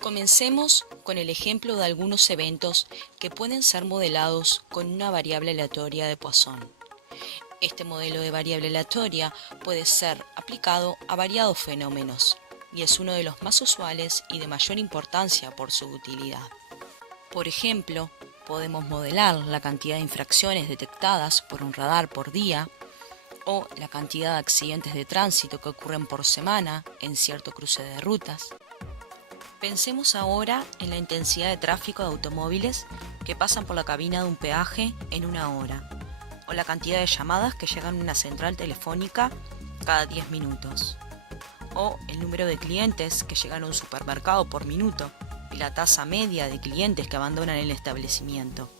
Comencemos con el ejemplo de algunos eventos que pueden ser modelados con una variable aleatoria de Poisson. Este modelo de variable aleatoria puede ser aplicado a variados fenómenos y es uno de los más usuales y de mayor importancia por su utilidad. Por ejemplo, podemos modelar la cantidad de infracciones detectadas por un radar por día o la cantidad de accidentes de tránsito que ocurren por semana en cierto cruce de rutas. Pensemos ahora en la intensidad de tráfico de automóviles que pasan por la cabina de un peaje en una hora, o la cantidad de llamadas que llegan a una central telefónica cada 10 minutos, o el número de clientes que llegan a un supermercado por minuto y la tasa media de clientes que abandonan el establecimiento.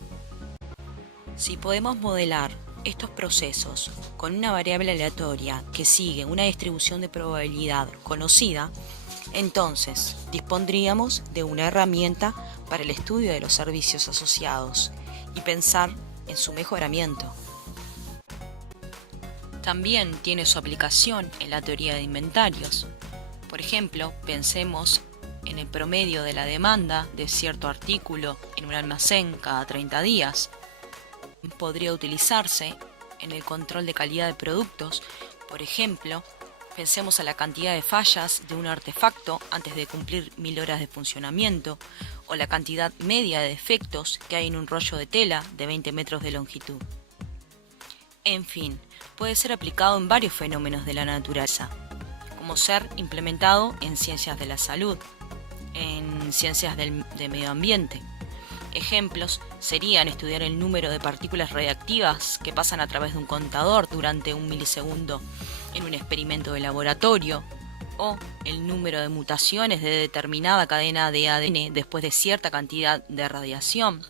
Si podemos modelar estos procesos con una variable aleatoria que sigue una distribución de probabilidad conocida, entonces dispondríamos de una herramienta para el estudio de los servicios asociados y pensar en su mejoramiento. También tiene su aplicación en la teoría de inventarios. Por ejemplo, pensemos en el promedio de la demanda de cierto artículo en un almacén cada 30 días. Podría utilizarse en el control de calidad de productos. Por ejemplo, pensemos a la cantidad de fallas de un artefacto antes de cumplir 1000 horas de funcionamiento, o la cantidad media de defectos que hay en un rollo de tela de 20 metros de longitud. En fin, puede ser aplicado en varios fenómenos de la naturaleza, como ser implementado en ciencias de la salud, en ciencias del medio ambiente. Ejemplos serían estudiar el número de partículas radiactivas que pasan a través de un contador durante 1 milisegundo en un experimento de laboratorio, o el número de mutaciones de determinada cadena de ADN después de cierta cantidad de radiación.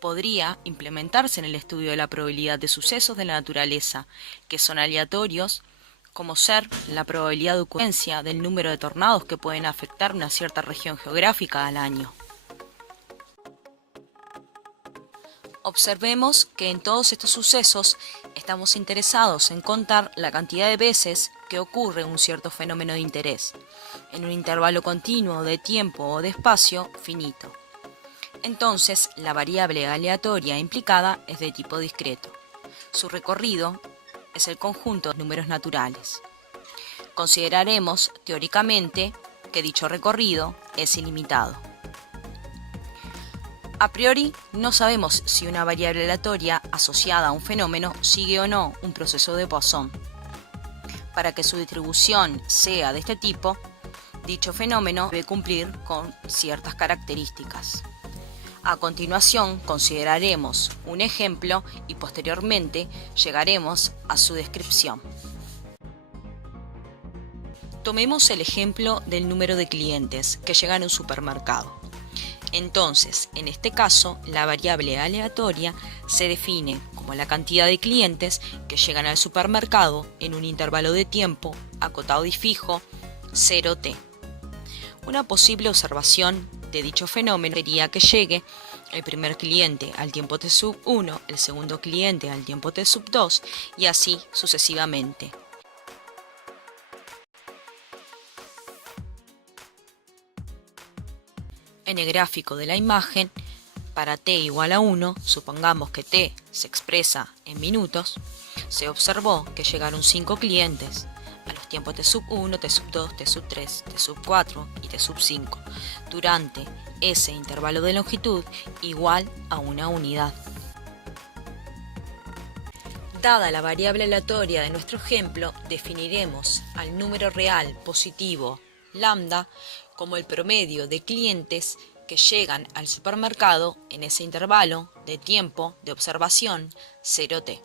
Podría implementarse en el estudio de la probabilidad de sucesos de la naturaleza que son aleatorios, como ser la probabilidad de ocurrencia del número de tornados que pueden afectar una cierta región geográfica al año. Observemos que en todos estos sucesos estamos interesados en contar la cantidad de veces que ocurre un cierto fenómeno de interés, en un intervalo continuo de tiempo o de espacio finito. Entonces, la variable aleatoria implicada es de tipo discreto. Su recorrido es el conjunto de números naturales. Consideraremos, teóricamente, que dicho recorrido es ilimitado. A priori, no sabemos si una variable aleatoria asociada a un fenómeno sigue o no un proceso de Poisson. Para que su distribución sea de este tipo, dicho fenómeno debe cumplir con ciertas características. A continuación, consideraremos un ejemplo y posteriormente llegaremos a su descripción. Tomemos el ejemplo del número de clientes que llegan a un supermercado. Entonces, en este caso, la variable aleatoria se define como la cantidad de clientes que llegan al supermercado en un intervalo de tiempo acotado y fijo 0t. Una posible observación de dicho fenómeno sería que llegue el primer cliente al tiempo t sub 1, el segundo cliente al tiempo t sub 2 y así sucesivamente. En el gráfico de la imagen, para t igual a 1, supongamos que t se expresa en minutos, se observó que llegaron 5 clientes a los tiempos t sub 1, t sub 2, t sub 3, t sub 4 y t sub 5 durante ese intervalo de longitud igual a una unidad. Dada la variable aleatoria de nuestro ejemplo, definiremos al número real positivo lambda como el promedio de clientes que llegan al supermercado en ese intervalo de tiempo de observación 0t.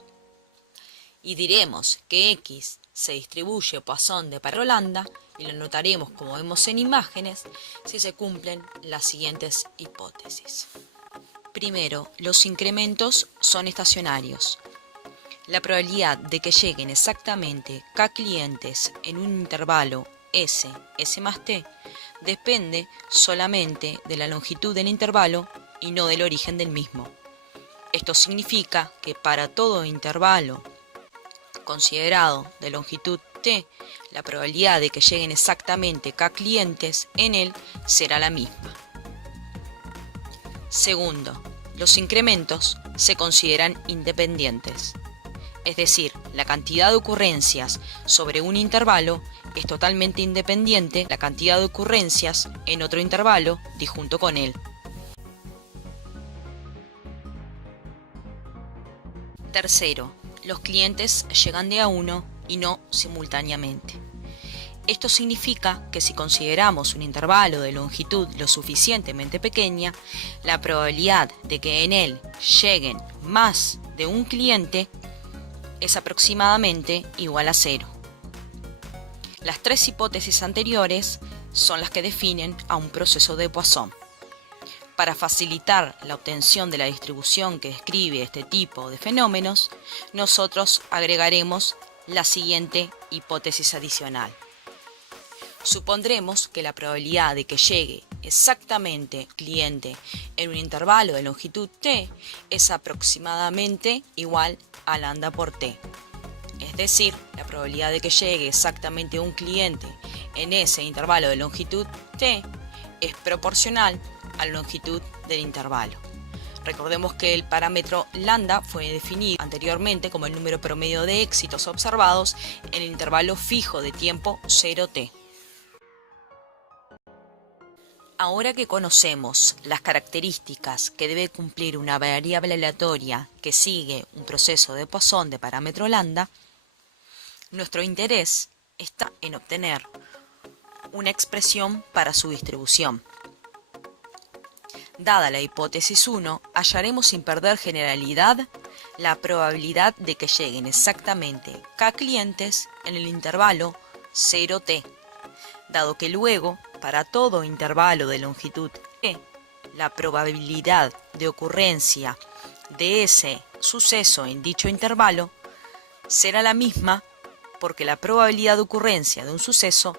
Y diremos que x se distribuye Poisson de par lambda y lo notaremos como vemos en imágenes si se cumplen las siguientes hipótesis. Primero, los incrementos son estacionarios. La probabilidad de que lleguen exactamente k clientes en un intervalo s más t depende solamente de la longitud del intervalo y no del origen del mismo. Esto significa que para todo intervalo considerado de longitud t, la probabilidad de que lleguen exactamente k clientes en él será la misma. Segundo, los incrementos se consideran independientes. Es decir, la cantidad de ocurrencias sobre un intervalo es totalmente independiente de la cantidad de ocurrencias en otro intervalo disjunto con él. Tercero, los clientes llegan de a uno y no simultáneamente. Esto significa que si consideramos un intervalo de longitud lo suficientemente pequeña, la probabilidad de que en él lleguen más de un cliente es aproximadamente igual a 0. Las tres hipótesis anteriores son las que definen a un proceso de Poisson. Para facilitar la obtención de la distribución que describe este tipo de fenómenos, nosotros agregaremos la siguiente hipótesis adicional. Supondremos que la probabilidad de que llegue exactamente cliente en un intervalo de longitud t es aproximadamente igual a lambda por t. Es decir, la probabilidad de que llegue exactamente un cliente en ese intervalo de longitud t es proporcional a la longitud del intervalo. Recordemos que el parámetro lambda fue definido anteriormente como el número promedio de éxitos observados en el intervalo fijo de tiempo 0t. Ahora que conocemos las características que debe cumplir una variable aleatoria que sigue un proceso de Poisson de parámetro lambda, nuestro interés está en obtener una expresión para su distribución. Dada la hipótesis 1, hallaremos sin perder generalidad la probabilidad de que lleguen exactamente k clientes en el intervalo 0t, dado que luego, para todo intervalo de longitud t, la probabilidad de ocurrencia de ese suceso en dicho intervalo será la misma porque la probabilidad de ocurrencia de un suceso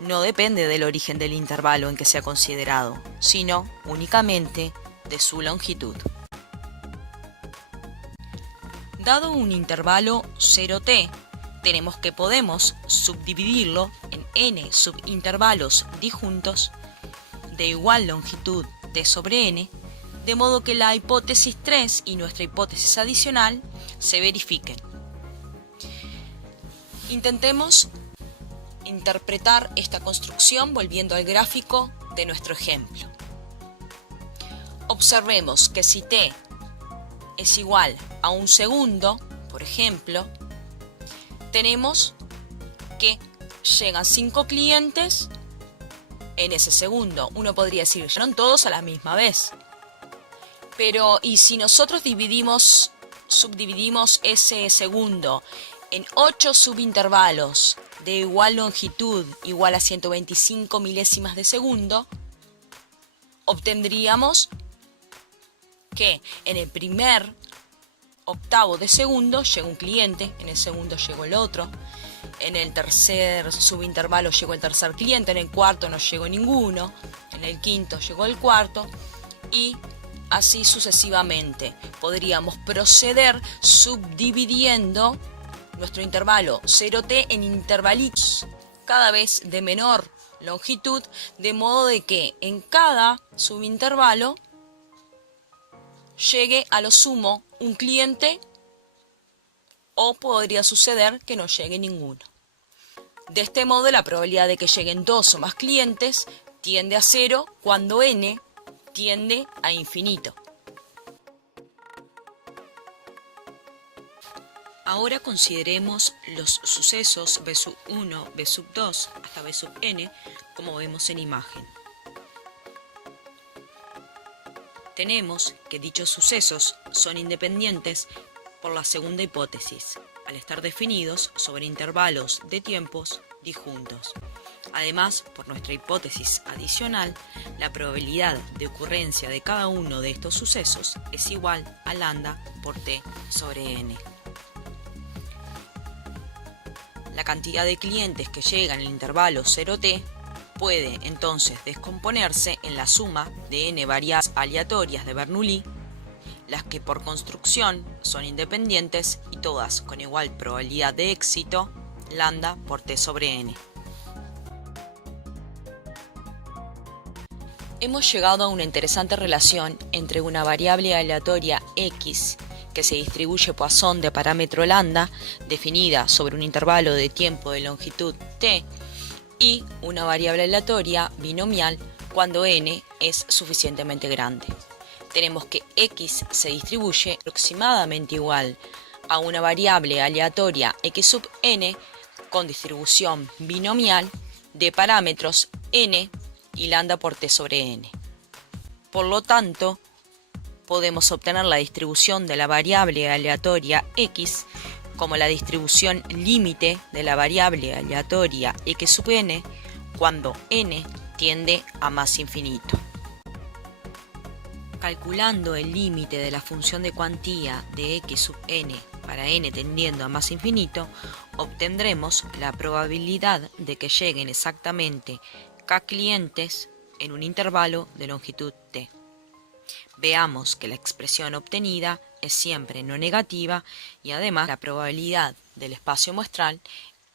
no depende del origen del intervalo en que sea considerado, sino únicamente de su longitud. Dado un intervalo 0t, tenemos que podemos subdividirlo en n subintervalos disjuntos de igual longitud t sobre n, de modo que la hipótesis 3 y nuestra hipótesis adicional se verifiquen. Intentemos interpretar esta construcción volviendo al gráfico de nuestro ejemplo. Observemos que si t es igual a un segundo, por ejemplo, tenemos que llegan 5 clientes en ese segundo. Uno podría decir, llegaron todos a la misma vez. Pero, ¿y si nosotros subdividimos ese segundo en 8 subintervalos de igual longitud, igual a 125 milésimas de segundo, obtendríamos que en el primer octavo de segundo llegó un cliente, en el segundo llegó el otro, en el tercer subintervalo llegó el tercer cliente, en el cuarto no llegó ninguno, en el quinto llegó el cuarto, y así sucesivamente. Podríamos proceder subdividiendo nuestro intervalo 0t en intervalitos cada vez de menor longitud, de modo de que en cada subintervalo llegue a lo sumo un cliente, o podría suceder que no llegue ninguno. De este modo, la probabilidad de que lleguen 2 o más clientes tiende a 0 cuando n tiende a infinito. Ahora consideremos los sucesos B1, B2 hasta Bn como vemos en imagen. Tenemos que dichos sucesos son independientes por la segunda hipótesis, al estar definidos sobre intervalos de tiempos disjuntos. Además, por nuestra hipótesis adicional, la probabilidad de ocurrencia de cada uno de estos sucesos es igual a lambda por t sobre n. La cantidad de clientes que llegan al intervalo 0t puede entonces descomponerse en la suma de n variables aleatorias de Bernoulli las que por construcción son independientes y todas con igual probabilidad de éxito, lambda por t sobre n. Hemos llegado a una interesante relación entre una variable aleatoria x que se distribuye Poisson de parámetro lambda, definida sobre un intervalo de tiempo de longitud t, y una variable aleatoria binomial cuando n es suficientemente grande. Tenemos que x se distribuye aproximadamente igual a una variable aleatoria x sub n con distribución binomial de parámetros n y lambda por t sobre n. Por lo tanto, podemos obtener la distribución de la variable aleatoria x como la distribución límite de la variable aleatoria x sub n cuando n tiende a más infinito. Calculando el límite de la función de cuantía de x sub n para n tendiendo a más infinito, obtendremos la probabilidad de que lleguen exactamente k clientes en un intervalo de longitud t. Veamos que la expresión obtenida es siempre no negativa y además la probabilidad del espacio muestral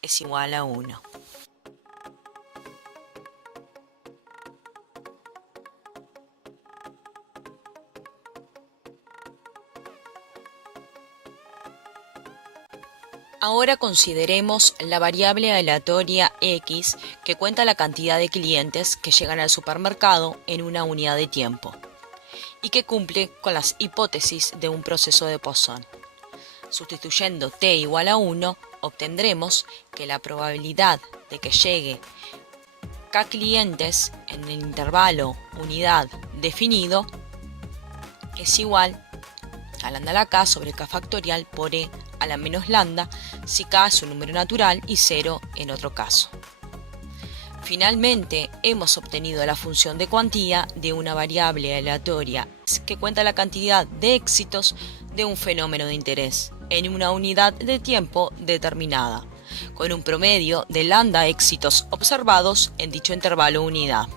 es igual a 1. Ahora consideremos la variable aleatoria x que cuenta la cantidad de clientes que llegan al supermercado en una unidad de tiempo y que cumple con las hipótesis de un proceso de Poisson. Sustituyendo t igual a 1, obtendremos que la probabilidad de que llegue k clientes en el intervalo unidad definido es igual a lambda a la k sobre k factorial por e a la menos lambda si k es un número natural y 0 en otro caso. Finalmente, hemos obtenido la función de cuantía de una variable aleatoria que cuenta la cantidad de éxitos de un fenómeno de interés en una unidad de tiempo determinada, con un promedio de lambda éxitos observados en dicho intervalo unidad.